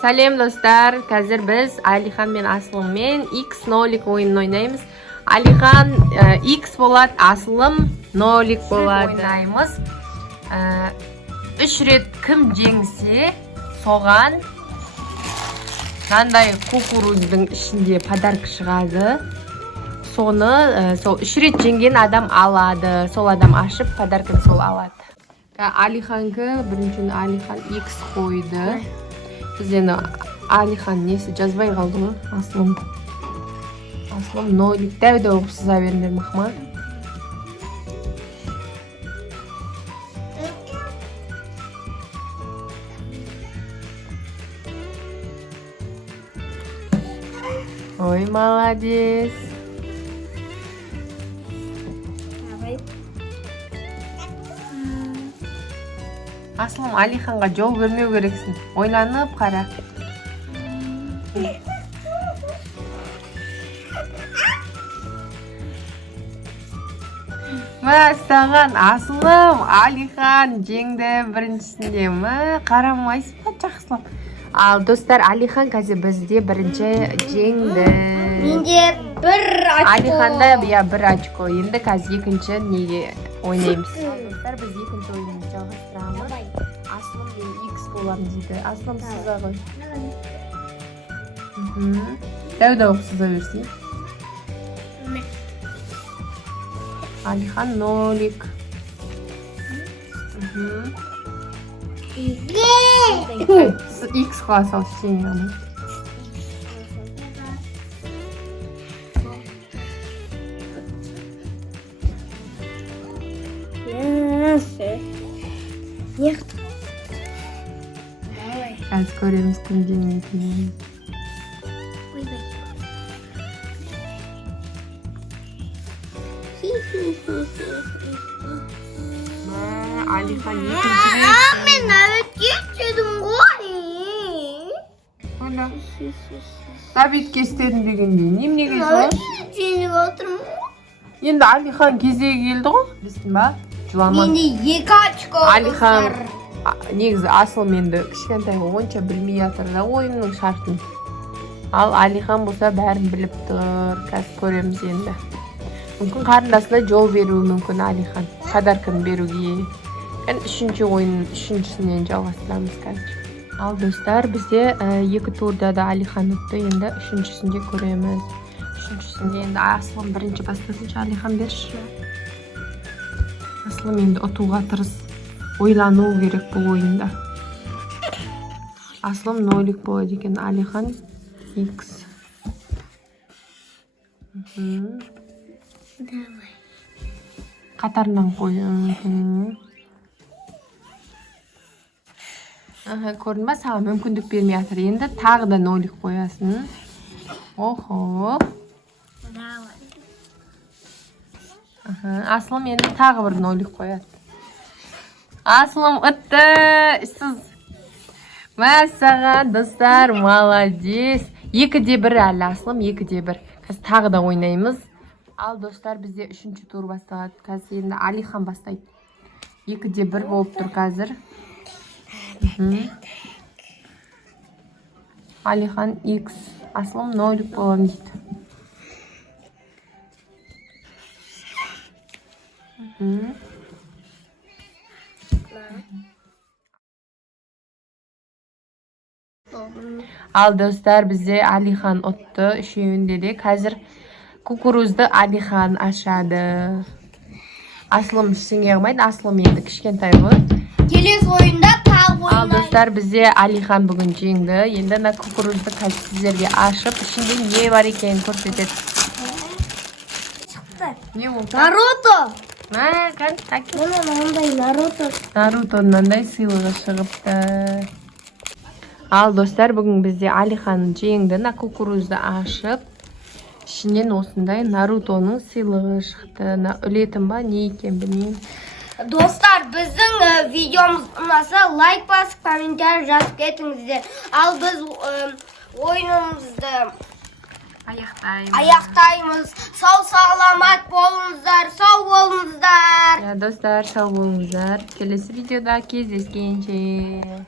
Салем достар, қазір біз Алихан мен Асылыммен X нолик ойынын ойнаймыз. Алихан X болады, Асылым нолик болады. Ойнаймыз. 3 рет кім жеңсе, соған мынандай кукуруздың ішінде подарка шығады. Соны сол 3 рет жеңген адам алады. Сол адам ашып, подарканы сол алады. Алиханға біріншін Алихан X қойды. Біз енді Алихан несі жазбай қалды ғой, Асылым. Асылым нолик дәу-дәу қып сыза беріңдер мақма. Ой, молодец. Асылым, Алиханға жол бермеу керексің. Ойланып қара. Саған Асылым, Алихан жеңді біріншісінде. Қарамайсыз ба, жақсылап. Ал достар, Алихан қазір бізде бірінші жеңді. Менде бір очко. Алиханда бір очко. Енді қазір екінші неге ойнаймыз. Достар, біз екінші ойынымызды жалғастырамыз. Асылым мен X боламыз дейді. Асылым сыза ғой. Дәу-дәу сыза берсей. Алихан нолик. X қыла сал сен. Қазір көреміз кім жеңетінін. Алихан екінші рет. Мен әуетке түседім ғой. Оля. Давид кестерін дегенде немнеге сол? Жеңіп отырмын. Енді Алихан кезегі келді ғой. Білсің ба? Жылама. Менде 2 очко. Алихан негізі Асылым енді кішкентай онша білмей жатыр да ойынның шартын. Ал Алихан болса бәрін біліп тұр. Қазір көреміз енді. Мүмкін қарындасына жол беруі мүмкін Алихан. Подарканы беруге. Үшінші ойынның үшіншісінен жалғастырамыз қазір. Ал достар, бізде 2 турда да Алихан ұтты. Енді үшіншісінде көреміз. Үшіншісінде енді Асылым бірінші бастасыншы Алихан берші. Асылым енді ұтуға тырыс. Ойлану керек бұл ойында. Асылым нолик болады екен, Алихан X. Қатарынан қой. Көрдің ба, саған мүмкіндік бермей жатыр. Енді тағы да нолик қоясын. Охо. Асылым енді тағы бір нолик қояды. Асылым ұтты. Сіз. Мәссаған, достар, молодец. 2-1 әлі Асылым, 2-1. Қазір тағы да ойнаймыз. Ал достар, бізде 3-ші тур басталады. Қазір енді Алихан бастайды. 2-1 болып тұр қазір. Алихан X. Асылым нолик болам дейді. Ал достар, бізде Алихан ұтты. Үшеуінде де қазір кукурузды Алихан ашады. Асылым ештеңе қылмайды. Асылым енді кішкентай ғой. Келесі ойында тағы ойнаймыз. Ал достар, бізде Алихан бүгін жеңді. Енді мына кукурузды қазір сіздерге ашып, ішінде не бар екенін көрсетеді. Не ол? Наруто. Мынандай Наруто. Наруто'нан сыйлығы шығыпты. Ал достар, бүгін бізде Алихан жеңді. На кукурузды ашып, ішінен осындай Нарутоның сыйлығы шықты. Үлетін ба, не екен білмеймін. Достар, біздің видеомыз ұнаса лайк басып, комментарий жазып кетіңіздер. Ал біз ойынымызды аяқтаймыз. Сау саламат болыңыздар, сау болыңыздар. Достар, сау болыңыздар. Келесі видеода кездескенше.